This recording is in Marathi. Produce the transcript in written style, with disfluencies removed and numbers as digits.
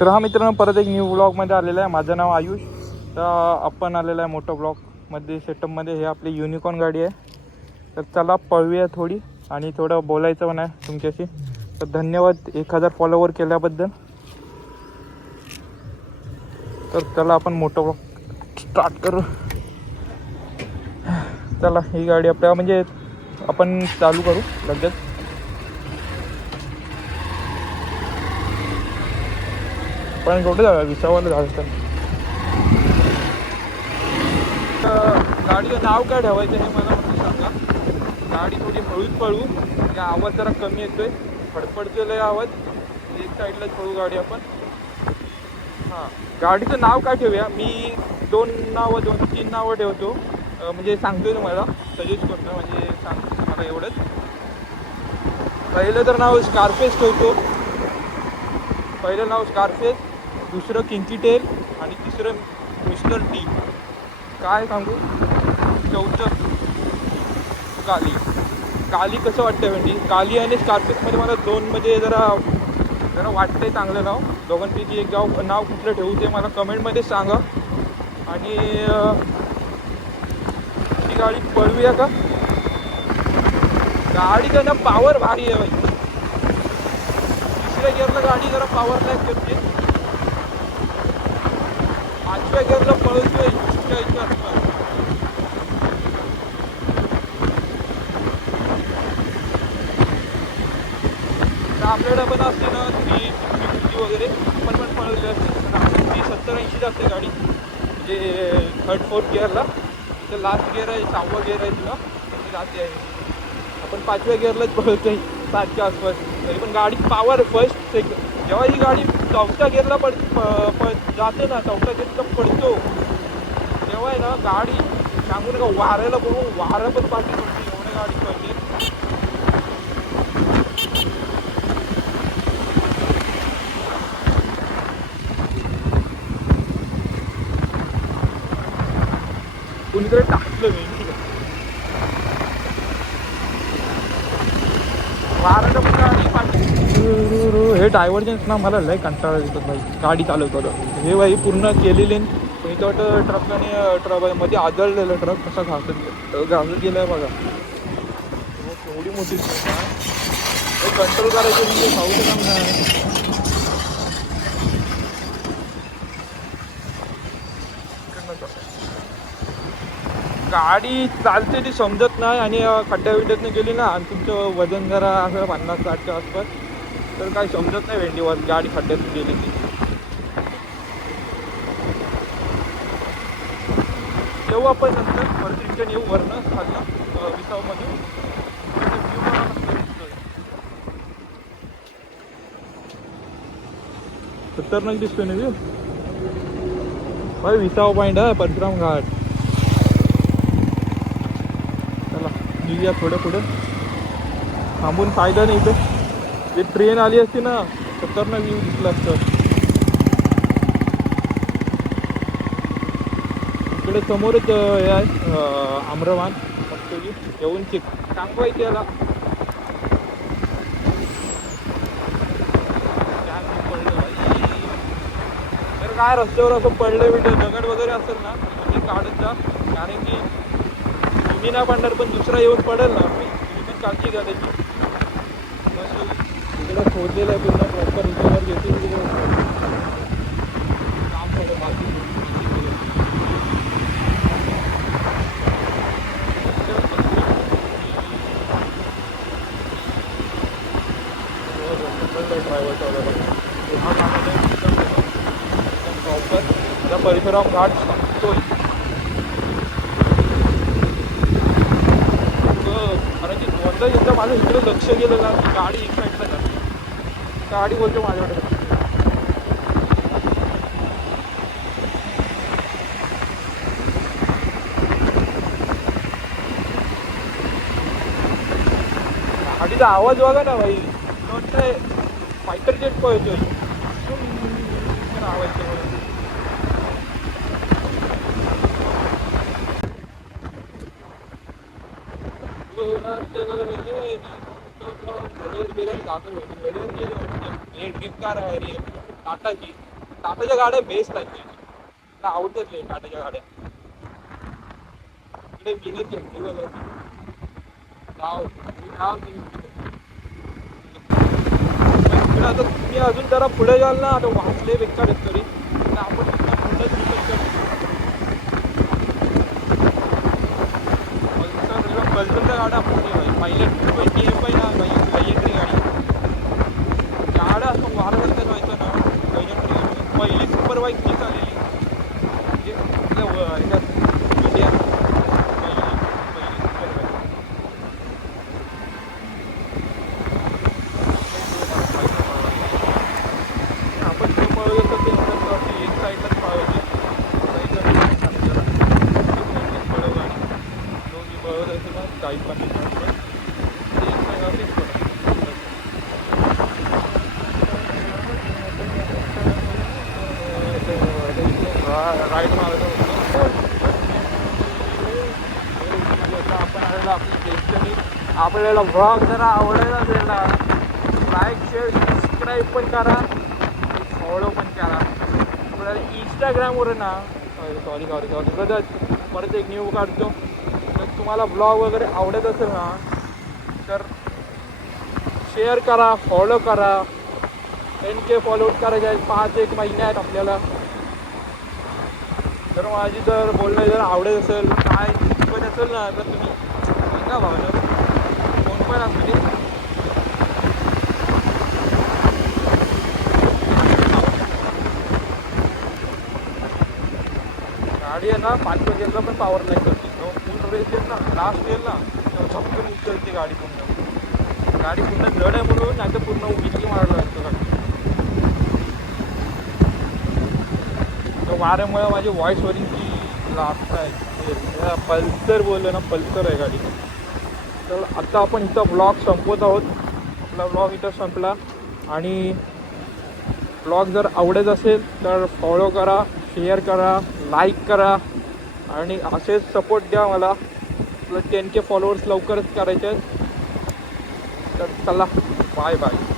तर हा मित्रांनो परत एक न्यू ब्लॉगमध्ये आलेला आहे. माझं नाव आयुष. तर आपण आलेला आहे मोठं ब्लॉगमध्ये सेटअपमध्ये. हे आपली युनिकॉर्न गाडी आहे. तर चला पळूया थोडी आणि थोडं बोलायचं पण आहे तुमच्याशी. तर धन्यवाद 1000 फॉलोवर केल्याबद्दल. तर चला आपण मोठं ब्लॉग स्टार्ट करू. चला ही गाडी आपल्या म्हणजे आपण चालू करू लगेच. पण कुठे जाऊया? विसावाला जायचं. गाडीचं नाव काय ठेवायचं हे मला म्हणून सांगा. गाडी थोडी हळूच पळू, म्हणजे आवाज जरा कमी येतोय, फडफडतोय आवाज. एक साईडलाच पळू गाडी आपण. हां, गाडीचं नाव काय ठेवूया? मी 2-3 नावं ठेवतो. म्हणजे सांगतोय तुम्हाला, सजेस्ट करतो, म्हणजे सांगतो तुम्हाला एवढंच. पहिलं तर नाव स्कारफेस ठेवतो. पहिलं नाव स्कारफेस, दुसरं किंकी टेल आणि तिसरं मिस्टर टी. काय सांगू? चौथं काली. काली कसं वाटतं म्हणजे काली आणि स्कारफेसमध्ये मला दोनमध्ये जरा वाटतंय चांगलं नाव. दोघांपैकी एक नाव कुठलं ठेवू ते मला कमेंटमध्ये सांगा. आणि ही गाडी पळवूया का? गाडीचा ना पावर भारी आहे भाई. तिसऱ्या गिअरला गाडी जरा पावर लॅक करते. 5व्या गिअरला पळवतोय इतक्या असणार. तर आपल्याकडे पण असते ना 350 वगैरे, आपण पण पळवले असते. 70-80 असते गाडी, म्हणजे 3rd-4th गिअरला. तर लास्ट गिअर आहे, 6वा गिअर आहे तुला जाते आहे. आपण 5व्या गिअरलाच पळवतोय 7च्या आसपास. तरी पण गाडी पावर फर्स्ट जेव्हा ही गाडी 4थ्या गिअरला जाते ना, 4थ्या गिअरला पडतो तेव्हा आहे ना गाडी सांगू नका, वाऱ्याला बघून वारं पण पाठी पडते एवढ्या गाडी पडते. कुणीकडे टाकलं मी वाऱ्याला पण गाडी पाठी. हे डायव्हर्जन्स ना मला लय कंटाळा येतो भाई गाडी चालवतो. हे बाई पूर्ण केलेले पण इथं वाटतं ट्रकने मध्ये आदळलेलं ट्रक कसा घासत गेलाय बघा. एवढी मोठी कंट्रोल करायचं म्हणजे पाहू काम नाही. गाडी चालते ती समजत नाही आणि खड्ड्या विड्यातनं गेली ना आणि तुमचं वजन जरा असं 50-60च्या आसपास, तर काही समजत नाही भेंडीवर गाडी खड्ड्यातून गेली ती. येऊ आपण नंतर परत रिटर्न येऊ वरनं खालनं विसावमध्ये. खतरनाक दिसतोय ना भाई विसाव पॉईंट आहे, परशुराम घाट. चला निघूया थोडं पुढे. थांबून फायदा नाही इथं. जे ट्रेन आली असती ना खतरनाक व्ह्यू दिसला असतं. इकडे समोरच हे आहे आम्रवान. मस्त येऊन सांगवायची याला. तर काय रस्त्यावर असं पडलं बिडलं दगड वगैरे असेल ना ते काढत जा, कारण की तुम्ही नाही पडणार पण दुसरा येऊन पडेल ना. तुम्ही पण काळजी घ्या त्याची. तिकडं खोदलेलं आहे पूर्ण प्रॉपर. रिकवर घेते काम पडलं बाकी. ड्रायव्हरचा प्रॉपर आता परशुराम घाट संपतोय. कारण की दोनदा एकदा माझं इकडे लक्ष गेलं ना की गाडी एक साईडला जाते. गाडी बोलतो माझ्याकडे. गाडीचा आवाज बघा ना भाई, वाटतंय फायटर जेट पळतोय. आवाज ट्रिप कार है टाटाची. टाटाच्या गाड्या बेस्ट आहेत. मला आवडतात रे टाटाच्या गाड्या. इकडे विनत घेतली बघा. इकडे आता तुम्ही अजून जरा पुढे जाल ना, आता वाचले बेकार आहेत तरी आपण पल्सरच्या गाड्या आपण पहिल्या लेजेंडरी गाडी गाड्या असं वारं व्हायचं ना. लेजेंडरी पहिली सुपर बाईक ती चाललेली म्हणजे आपल्या ह्याच्यात इंडियात पहिली सुपर बाईक. आपण जे पळवलं तर ते एक साईडलाच पळवायचे पळव गाडी दोन्ही पळवत असेल ना 40-50 ते एक साईडवरतीच राईड मारतो. आपण आलेलो आपली डेस्टिनी. आपल्याला व्लॉग जरा आवडला असेल ना, लाईक शेअर सबस्क्राईब पण करा, फॉलो पण करा. आपल्याला इंस्टाग्रामवर ना सॉरी परत एक न्यू काढतो. तर तुम्हाला ब्लॉग वगैरे आवडत असेल ना तर शेअर करा, फॉलो करा. 10K फॉलोअर्स करायचे आहेत. 5 महिने आहेत आपल्याला. जर माझी जर बोलणं जर आवडत असेल काय शिकवत असेल ना तर तुम्ही सांगा भावना कोण पण असू दे. गाडी आहे ना 5 गेअरला पण पॉवर नाही करते. पूर्ण रेस येईल ना लास्ट येईल ना तेव्हा झपकन उचलते गाडी पूर्ण. गाडी पूर्ण जड आहे म्हणून नाही तर पूर्ण उगितली मारलं असतं गाडी. तर वाऱ्यामुळे माझी व्हॉइस वरिंगची लास्ट आहे. पल्सर बोललो ना, पल्सर आहे गाडी. तर आता आपण इथं ब्लॉग संपवत आहोत. आपला ब्लॉग इथं संपला. आणि ब्लॉग जर आवडत असेल तर फॉलो करा, शेअर करा, लाईक करा आणि असेच सपोर्ट द्या मला. आपलं 10K फॉलोअर्स लवकरच करायचे आहेत. तर चला बाय बाय.